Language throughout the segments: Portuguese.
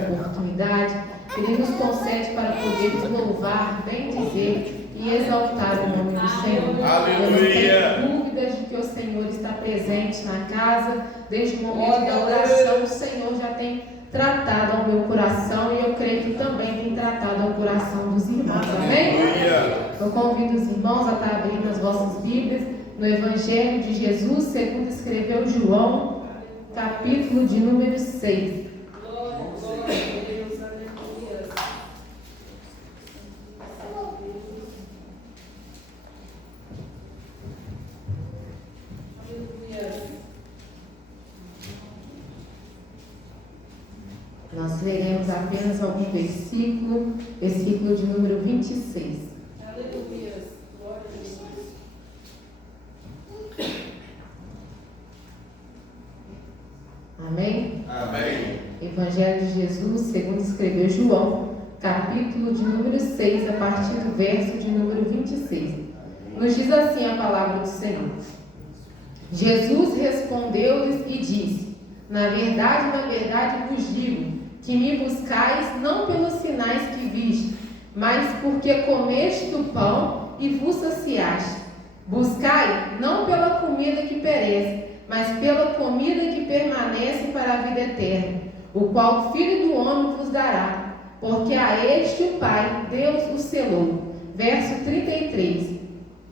oportunidade, Ele nos concede para podermos louvar, bendizer e exaltar o nome do Senhor. Aleluia! Eu não tenho dúvidas de que o Senhor está presente na casa. Desde o momento da oração, o Senhor já tem tratado ao meu coração e eu creio que também tem tratado ao coração dos irmãos. Amém? Eu convido os irmãos a estar abrindo as vossas Bíblias no Evangelho de Jesus, segundo escreveu João, capítulo de número 6. Nós leremos apenas algum versículo de número 26. Aleluia. Glória a Deus. Amém? Amém. Evangelho de Jesus, segundo escreveu João, capítulo de número 6, a partir do verso de número 26. Nos diz assim a palavra do Senhor. Jesus respondeu-lhes e disse: na verdade vos digo, que me buscais não pelos sinais que viste, mas porque comeste do pão e vos saciaste. Buscai não pela comida que perece, mas pela comida que permanece para a vida eterna, o qual o Filho do Homem vos dará, porque a este o Pai, Deus o selou. Verso 33.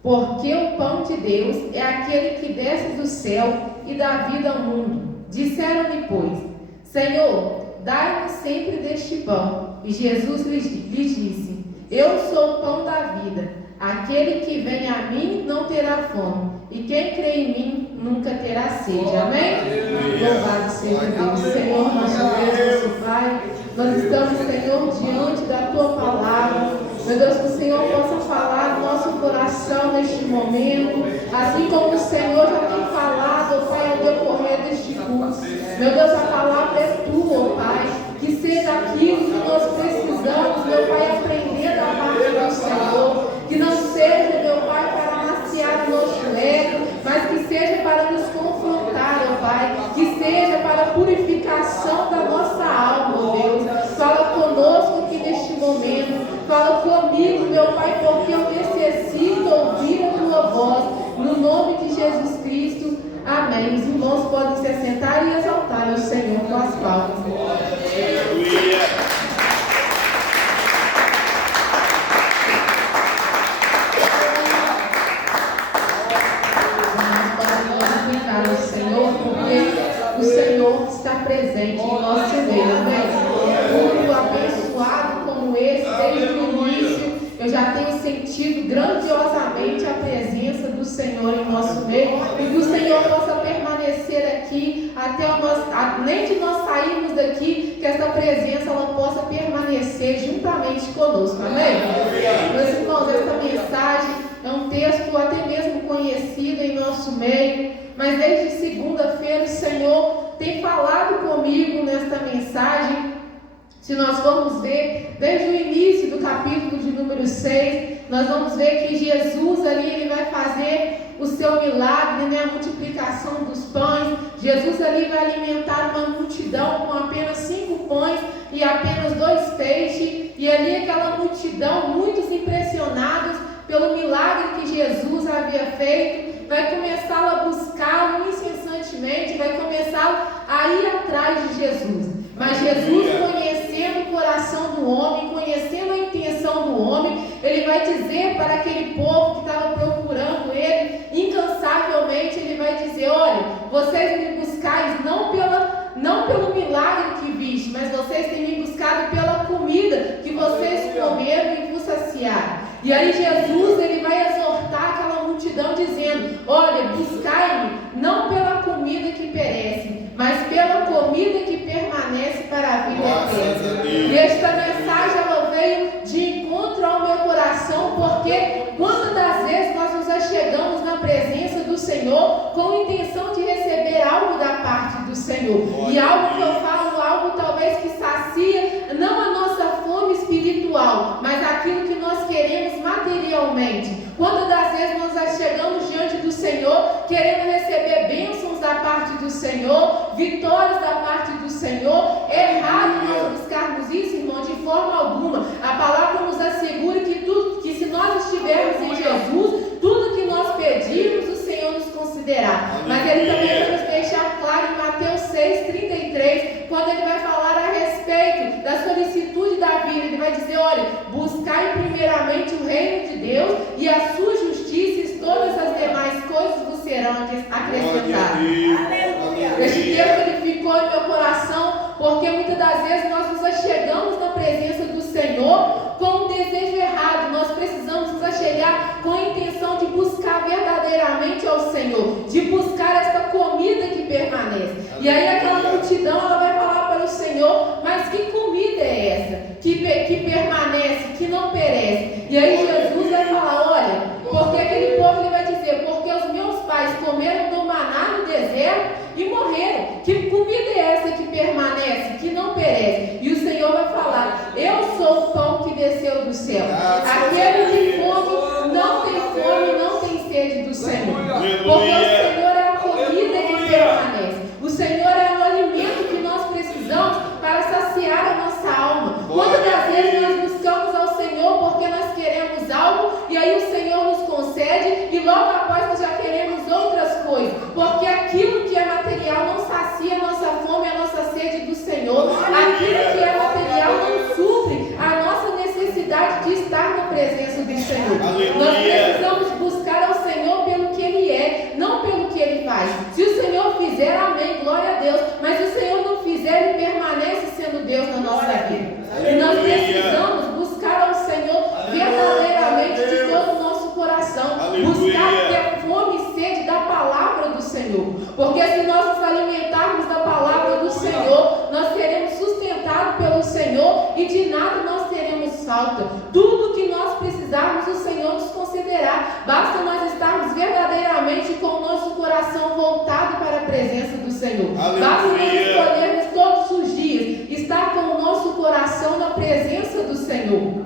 Porque o pão de Deus é aquele que desce do céu e dá vida ao mundo. Disseram-lhe, pois, Senhor, dai-nos sempre deste pão. E Jesus lhes disse: eu sou o pão da vida. Aquele que vem a mim não terá fome, e quem crê em mim nunca terá sede. Amém? Louvado seja Deus. Senhor, nosso Deus, nosso Pai, nós estamos, Senhor, diante da Tua palavra. Meu Deus, que o Senhor possa falar no nosso coração neste momento, assim como o Senhor já tem falado, Pai, ao decorrer deste curso. Meu Deus, a palavra é Tua, Pai, que seja aquilo que nós precisamos, meu Pai, aprender da parte do Senhor, que não seja, meu Pai, para amaciar o nosso ego, mas que seja para nos confrontar, ó Pai, que seja para a purificação da nossa alma, ó Deus. Fala conosco aqui neste momento, fala comigo, meu Pai, porque eu necessito ouvir a Tua voz, no nome de Jesus Cristo, amém. Os irmãos podem se assentar e exaltar o Senhor com as palmas. Aleluia! O Senhor, porque o Senhor está presente em nosso meio, amém? Culto abençoado como esse, desde o início, eu já tenho sentido grandiosamente a presença do Senhor em nosso meio, e que o Senhor possa permanecer aqui até nem de nós sairmos daqui, que essa presença ela possa permanecer juntamente conosco, amém? Meus irmãos, essa mensagem é um texto até mesmo conhecido em nosso meio, mas desde segunda-feira o Senhor tem falado comigo nesta mensagem. Se nós formos ver, desde o início do capítulo de número 6, nós vamos ver que Jesus ali, ele vai fazer o seu milagre, né? A multiplicação dos pães. Jesus ali vai alimentar uma multidão com apenas 5 pães e apenas 2 peixes, e ali aquela multidão, muitos impressionados pelo milagre que Jesus havia feito, vai começar a buscá-lo incessantemente, vai começar a ir atrás de Jesus. Mas Jesus, conhecendo o coração do homem, conhecendo a intenção do homem, ele vai dizer para aquele povo que estava procurando ele, incansavelmente, ele vai dizer: olha, vocês me buscais não pelo milagre que viste, mas vocês têm me buscado pela comida que vocês comeram e vos saciaram. E aí Jesus, ele vai exortar aquela multidão dizendo: olha, buscai-me não pela comida que perece, mas pela comida que permanece para a vida eterna. E esta mensagem ela veio de encontro ao meu coração, porque quantas das vezes nós nos achegamos na presença do Senhor com a intenção de receber algo da parte do Senhor, e algo que eu falo, algo talvez que sacia não a nossa fome espiritual, mas aquilo que nós queremos materialmente. Quantas das vezes nós chegamos diante do Senhor querendo receber bênçãos da parte do Senhor, vitórias da parte do Senhor? É errado nós buscar forma alguma. A palavra nos assegura que se nós estivermos em Jesus, tudo que nós pedirmos, o Senhor nos concederá. Mas Ele também vai nos deixar claro em Mateus 6,33, quando Ele vai falar a respeito da solicitude da vida. Ele vai dizer, olha, buscai primeiramente o reino de Deus e a sua justiça, e todas as demais coisas vos serão acrescentadas. Este texto ele ficou no meu coração, porque muitas das vezes nós nos achegamos na presença do Senhor com um desejo errado. Nós precisamos nos achegar com a intenção de buscar verdadeiramente ao Senhor, de buscar esta comida que permanece. E aí aquela multidão ela vai falar para o Senhor, mas que comida é essa? Que permanece, que não perece. E aí Jesus vai falar, olha, porque aquele povo ele vai dizer, porque os meus pais comeram do maná no deserto e morreram. Que comida é essa que permanece, que não perece? E o Senhor vai falar, eu sou o pão que desceu do céu. Aquele que come não tem fome, não tem sede do Senhor. Porque o Senhor é a comida que permanece. O Senhor é o alimento que nós precisamos para saciar a nossa alma. Quantas das vezes nós buscamos ao Senhor porque nós queremos algo e aí o Senhor nos concede e logo após nós já queremos outras coisas, porque aquilo que é material não sacia a nossa fome, a nossa sede do Senhor. Aquilo que é material não supre a nossa necessidade de estar na presença do Senhor. Nós precisamos buscar ao Senhor pelo que Ele é, não pelo que Ele faz. Se o Senhor fizer, amém, glória a Deus. Mas se o Senhor não fizer, Ele permanece sendo Deus na nossa vida. E nós precisamos buscar ao Senhor verdadeiramente de todo o nosso coração. Buscar ter fome e sede da palavra do Senhor. Porque se nós nos alimentarmos da palavra do Senhor, nós seremos sustentados pelo Senhor e de nada nós teremos falta. Tudo que nós precisarmos, o Senhor nos concederá. Basta nós estarmos verdadeiramente com o nosso coração voltado para a presença do Senhor. Basta nós escolhermos todos os dias estar com o nosso coração na presença do Senhor.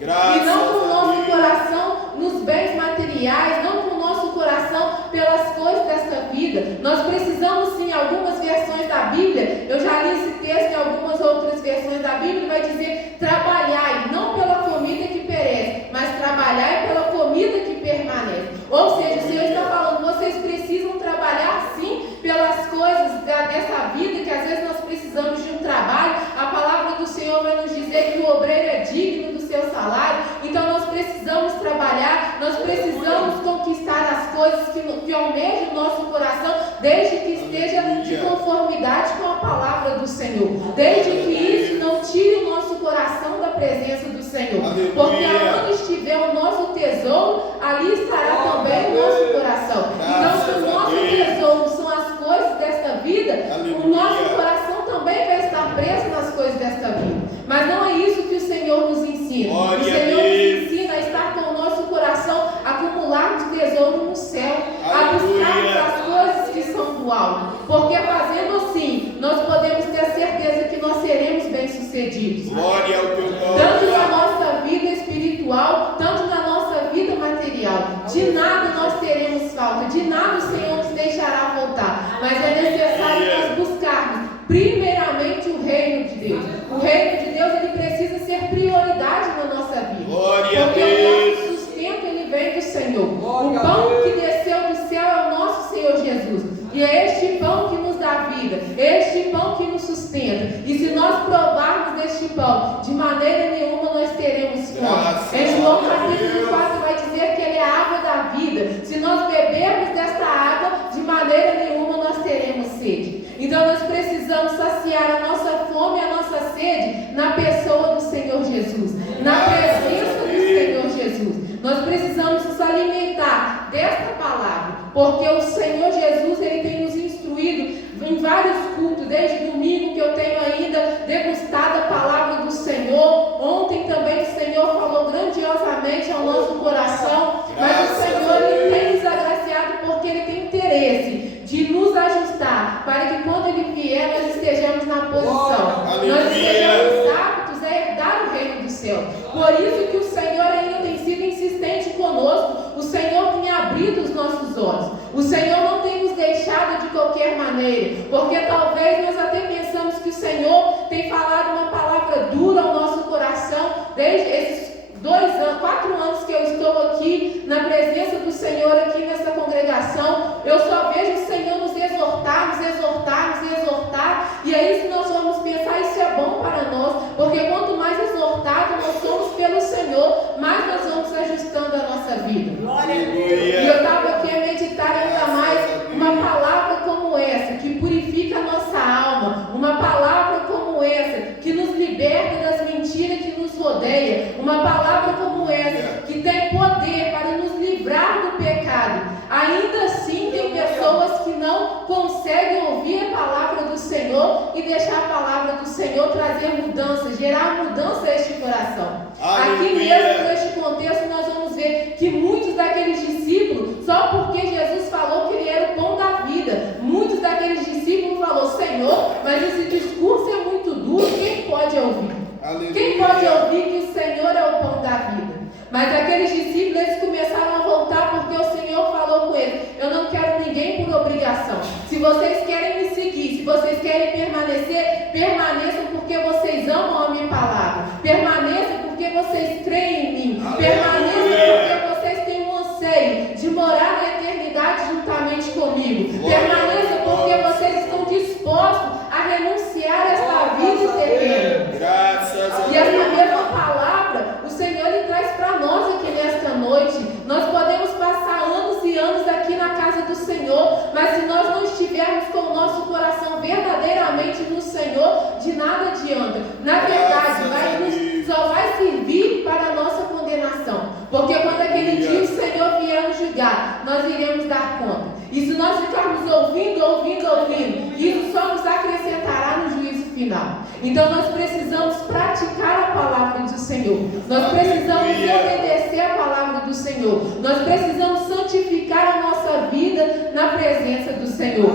E não com o nosso coração nos bens materiais, não com o nosso coração pelas coisas desta vida. Nós precisamos sim, algumas versões da Bíblia, eu já li esse texto em algumas outras versões da Bíblia, vai dizer, trabalhai, não pela comida que perece, mas trabalhai pela comida que permanece. Ou seja, o Senhor está falando, vocês precisam trabalhar sim pelas coisas dessa vida, que às vezes nós precisamos de um trabalho. A palavra do Senhor vai nos dizer que o obreiro é digno do seu salário. Então nós precisamos trabalhar, nós precisamos conquistar as coisas que almejam o nosso coração, desde que esteja de conformidade com a palavra do Senhor, desde que isso não tire o nosso coração da presença do Senhor. Porque aonde estiver o nosso tesouro, ali estará também o nosso coração. Então se o nosso tesouro são as coisas desta vida, o nosso coração também vai estar preso nas coisas desta vida. Mas não é isso que o Senhor nos ensina. O Senhor nos ensina a estar com o nosso coração, acumularmos tesouro no céu, a buscarmos as coisas que são do alto. Porque fazendo assim, nós podemos ter a certeza que nós seremos bem-sucedidos. Glória ao teu nome. Tanto na nossa vida espiritual, tanto na nossa vida material. De nada nós teremos falta, de nada o Senhor nos deixará voltar. Mas é necessário nós buscarmos primeiramente o reino de Deus. O reino de Deus ele precisa ser prioridade na nossa vida. Glória porque a Deus. o nosso sustento ele vem do Senhor. O pão que desceu do céu é o nosso Senhor Jesus. E é este pão que nos dá vida, é este pão que nos sustenta. E se nós provarmos deste pão, de maneira nenhuma nós teremos fome. Em João capítulo 4 vai dizer que ele é a água da vida. Se nós bebermos desta água, de maneira nenhuma nós teremos sede. Então nós precisamos saciar a nossa fome e a nossa sede na pessoa do Senhor Jesus, na presença do Senhor Jesus. Nós precisamos nos alimentar desta palavra, porque o Senhor Jesus ele tem nos instruído em vários cultos, desde domingo que eu tenho ainda degustado a palavra do Senhor. Ontem também o Senhor falou grandiosamente ao nosso coração, mas o Senhor ele tem nos agraciado porque ele tem interesse de nos ajustar, para que quando ele vier nós estejamos na posição, nós estejamos aptos a herdar o reino do céu. Por isso que o Senhor ainda tem sido insistente conosco, o Senhor tem abrido os nossos olhos, o Senhor não tem nos deixado de qualquer maneira, porque talvez nós até pensamos que o Senhor tem falado uma palavra dura ao nosso coração, e deixar a palavra do Senhor trazer mudança, gerar mudança a este coração. Aqui mesmo, neste contexto, nós vamos ver que muitos daqueles discípulos, só porque Jesus falou que ele era o pão da vida, muitos daqueles discípulos falaram: Senhor, mas esse discurso é muito duro, quem pode ouvir? Quem pode ouvir que o Senhor é o pão da vida? Mas aqueles discípulos, eles começaram a voltar porque o Senhor falou com eles: eu não quero ninguém por obrigação. Se vocês querem me seguir, se vocês querem permanecer, permaneçam porque vocês amam a minha palavra. Permaneçam porque vocês creem em mim. Permaneçam porque vocês têm um anseio de morar na eternidade juntamente comigo. Permaneçam porque vocês estão dispostos a renunciar a esta vida terrena. E essa mesma palavra o Senhor ele traz para nós aqui nesta noite. Nós podemos passar anos e anos aqui na casa do Senhor, mas se nós não estivermos com o nosso coração verdadeiramente no Senhor, de nada adianta. Na verdade, só vai servir para a nossa condenação. Porque quando aquele dia o Senhor vier nos julgar, nós iremos dar conta. E se nós ficarmos ouvindo, isso só nos acrescentará no juízo final. Então nós precisamos praticar a palavra do Senhor. Nós precisamos obedecer a palavra do Senhor. Nós precisamos santificar a nossa vida na presença do Senhor.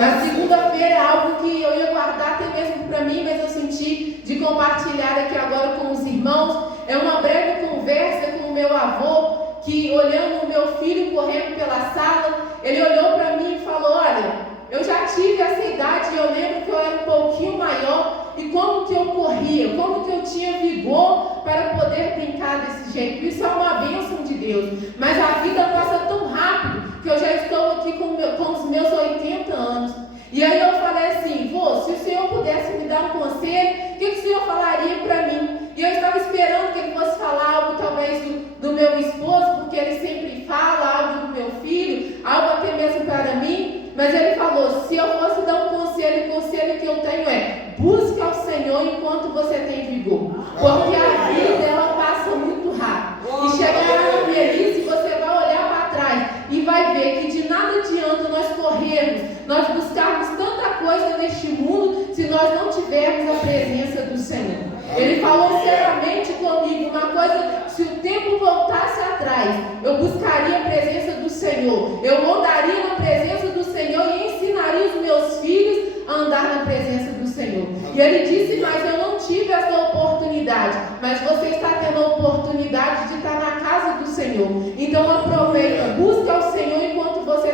Na segunda-feira é algo que eu ia guardar até mesmo para mim, mas eu senti de compartilhar aqui agora com os irmãos. É uma breve conversa com o meu avô, que olhando o meu filho correndo pela sala, ele olhou para mim e falou: olha, eu já tive essa idade e eu lembro que eu era um pouquinho maior e como que eu corria, como que eu tinha vigor para poder brincar desse jeito. Isso é uma bênção de Deus, mas a vida passa tão rápido que eu já estou aqui com os meus 80 anos. E aí eu falei assim: vô, se o senhor pudesse me dar um conselho, o que o senhor falaria para mim? E eu estava esperando que ele fosse falar algo talvez do meu esposo, porque ele sempre fala algo do meu filho, algo até mesmo para mim. Mas ele falou: se eu fosse dar um conselho, o conselho que eu tenho é: busque ao Senhor enquanto você tem vigor. Porque a vida ela passa muito rápido. E chegará na velhice, você vai olhar para trás e vai ver que de nada adianta nós corrermos, nós buscarmos tanta coisa neste mundo, se nós não tivermos a presença do Senhor. Ele falou seriamente comigo uma coisa: se o tempo voltasse atrás, eu buscaria a presença do Senhor, eu andaria na presença do Senhor e ensinaria os meus filhos a andar na presença do Senhor. E ele disse: mas eu não tive essa oportunidade, mas você está tendo a oportunidade de estar na casa do Senhor. Então aproveita, busca ao Senhor enquanto você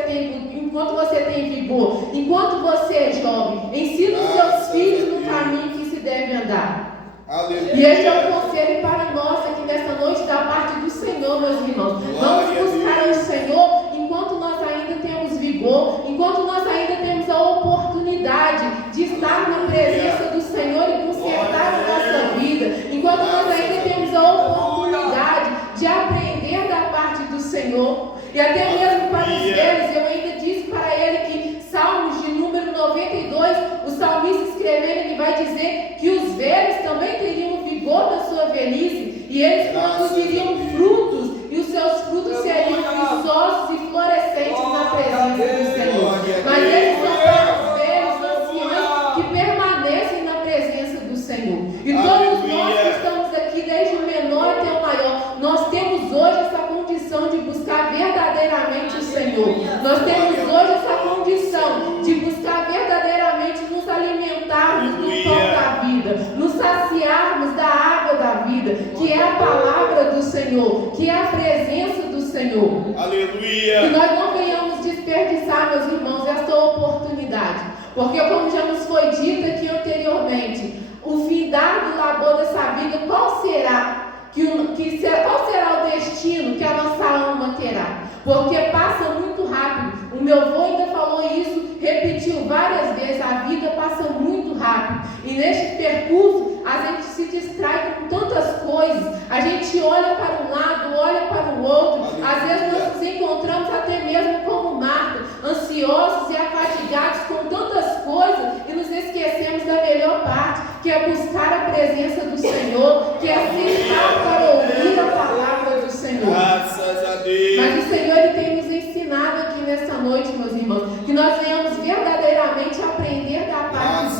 tem vigor, enquanto você é jovem, ensina os seus filhos no caminho que se deve andar. E este é um conselho para nós aqui nesta noite da parte do Senhor, meus irmãos. Vamos buscar o Senhor enquanto nós ainda temos vigor, enquanto nós ainda temos a oportunidade de estar na presença do Senhor e consertar a nossa vida, enquanto nós ainda temos a oportunidade de aprender da parte do Senhor. E até mesmo para os velhos, eu ainda disse para ele que Salmos de número 92, o salmista escrevendo, ele vai dizer que os velhos também teriam o vigor da sua velhice, e eles produziriam frutos, e os seus frutos seriam viçosos e florescentes na presença do Senhor. Mas eles são para os velhos, anciãos, que permanecem na presença do Senhor. E todos nós que estamos aqui, desde o menor até o maior, nós temos hoje essa condição de buscar verdadeiramente o Senhor. Nós temos hoje essa condição de buscar verdadeiramente nos alimentarmos do pão da vida, nos saciarmos da água da vida, que é a palavra do Senhor, que é a presença do Senhor. Aleluia! Que nós não venhamos desperdiçar, meus irmãos, esta oportunidade, porque como já nos foi dito aqui anteriormente, o findar do labor dessa vida, qual será? Qual será o destino que a nossa alma terá? Porque passa muito rápido. O meu avô ainda falou isso, repetiu várias vezes: a vida passa muito rápido. E neste percurso, a gente se distrai com tantas coisas. A gente olha para um lado, olha para o outro. Às vezes nós nos encontramos até mesmo como Marta, ansiosos e afadigados com tantas coisas, e nos esquecemos da melhor parte, que é buscar a presença do Senhor, que é sentar para ouvir a palavra do Senhor. Graças a Deus. Mas o Senhor ele tem nos ensinado aqui nesta noite, meus irmãos, que nós venhamos verdadeiramente aprender da parte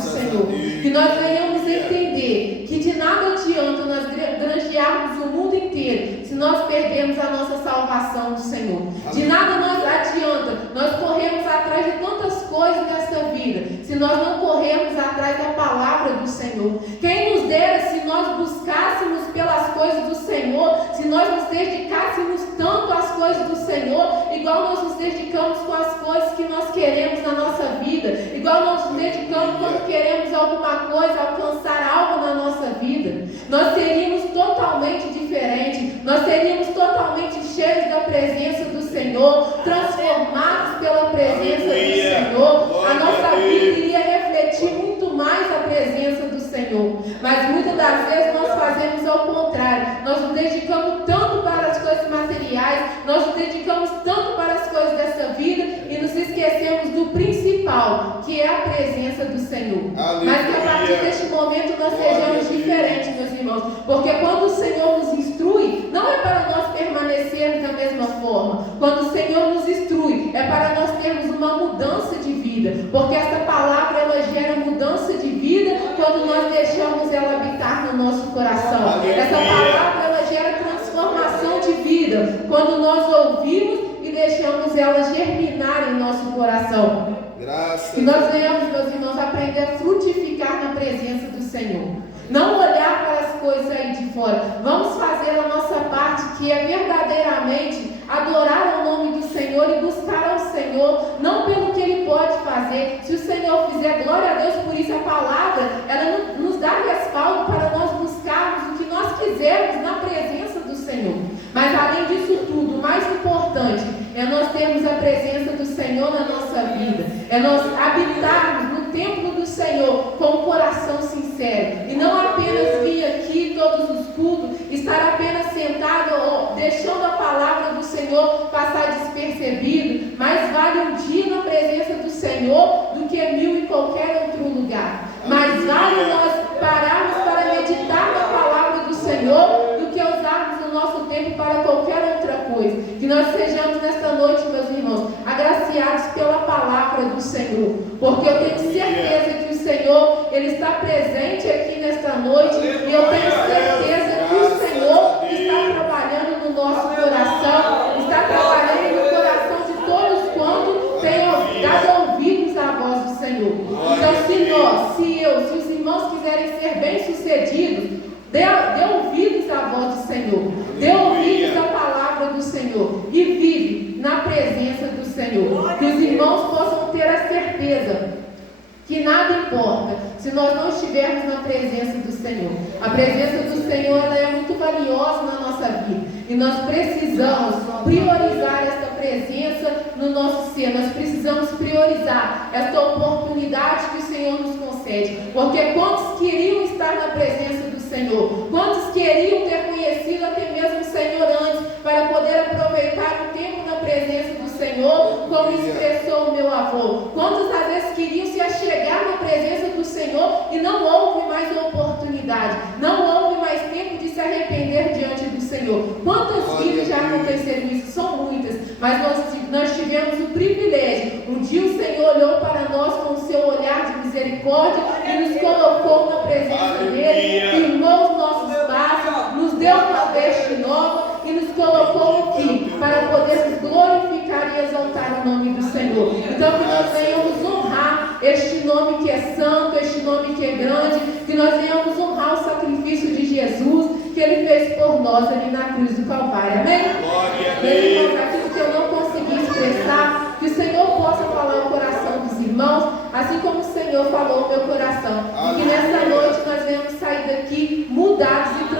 nós perdemos a nossa salvação do Senhor. De nada nos adianta nós corrermos atrás de tantas coisas nessa vida, se nós não corrermos atrás da palavra do Senhor. Quem nos dera se nós buscássemos pelas coisas do Senhor, se nós nos dedicássemos tanto às coisas do Senhor, igual nós nos dedicamos com as coisas que nós queremos na nossa vida, igual nós nos dedicamos quando queremos alguma coisa, alcançar algo na nossa vida. Nós seríamos totalmente diferentes, nós seríamos totalmente cheios da presença do Senhor, transformados pela presença do Senhor. A nossa vida iria refletir muito mais a presença do Senhor. Mas muitas das vezes nós fazemos ao contrário. Nós nos dedicamos tanto para as coisas materiais, nós nos dedicamos tanto para as coisas dessa vida e nos esquecemos do principal, que é a presença do Senhor. Mas que a partir deste momento nós sejamos diferentes, meus irmãos, porque quando o Senhor nos instrui, não é para nós permanecermos da mesma forma. Quando o Senhor nos instrui, é para nós termos uma mudança de vida, porque essa palavra ela gera mudança de vida quando nós deixamos ela habitar no nosso coração. Essa palavra ela gera transformação de vida quando nós ouvimos e deixamos ela germinar em nosso coração. Graças. E nós venhamos, meus irmãos, aprender a frutificar na presença do Senhor. Não olhar para as coisas aí de fora. Vamos fazer a nossa parte, que é verdadeiramente adorar o nome do Senhor e buscar ao Senhor, não pelo que Ele pode fazer. Se o Senhor fizer, glória a Deus por isso. A palavra, ela nos dá respaldo para nós buscarmos o que nós quisermos na presença do Senhor. Mas além disso tudo, o mais importante é nós termos a presença do Senhor na nossa vida. É nós habitarmos no templo do Senhor com o coração sincero. E não apenas vir aqui todos os cultos, estar apenas sentado ou deixando a palavra do Senhor passar despercebido. Mais vale um dia na presença do Senhor do que 1000 em qualquer outro lugar. Mais vale nós pararmos para meditar na palavra do Senhor do que usarmos o nosso tempo para qualquer outra coisa. Que nós sejamos nesta noite, meus irmãos, agraciados pela palavra do Senhor, porque eu tenho certeza que o Senhor, Ele está presente aqui nesta noite, e eu tenho certeza que o Senhor está trabalhando no nosso coração, está trabalhando no coração de todos quantos têm dado ouvidos à voz do Senhor. Então, se nós, se os irmãos quiserem ser bem-sucedidos, dê ouvidos à voz do Senhor, dê ouvidos à palavra do Senhor e vive na presença do Senhor. Que os irmãos possam ter a certeza que nada importa se nós não estivermos na presença do Senhor. A presença do Senhor ela é muito valiosa na nossa vida e nós precisamos priorizar esta presença no nosso ser. Nós precisamos priorizar esta oportunidade que o Senhor nos concede, porque quantos queriam estar na presença do Senhor, quantos queriam ter conhecido até mesmo o Senhor antes, para poder aproveitar o tempo na presença do Senhor, como expressou o meu avô. Quantos às vezes queriam se achegar na presença do Senhor e não houve mais oportunidade, não houve mais tempo de se arrepender diante do Senhor. Quantas vidas já aconteceram isso? São muitas, mas nós tivemos o privilégio. Um dia o Senhor olhou para nós com o seu olhar de misericórdia e nos colocou na presença dele, firmou os nossos passos, nos deu uma veste nova e nos colocou aqui para podermos glorificar e exaltar o nome do Senhor. Então que nós venhamos honrar este nome que é santo, este nome que é grande, que nós venhamos honrar o sacrifício de Jesus que Ele fez por nós ali na cruz do Calvário. Amém? Meus irmãos, aquilo que eu não consegui expressar, que o Senhor possa falar o coração dos irmãos, assim como o Senhor falou o meu coração. E que nessa noite nós venhamos sair daqui mudados e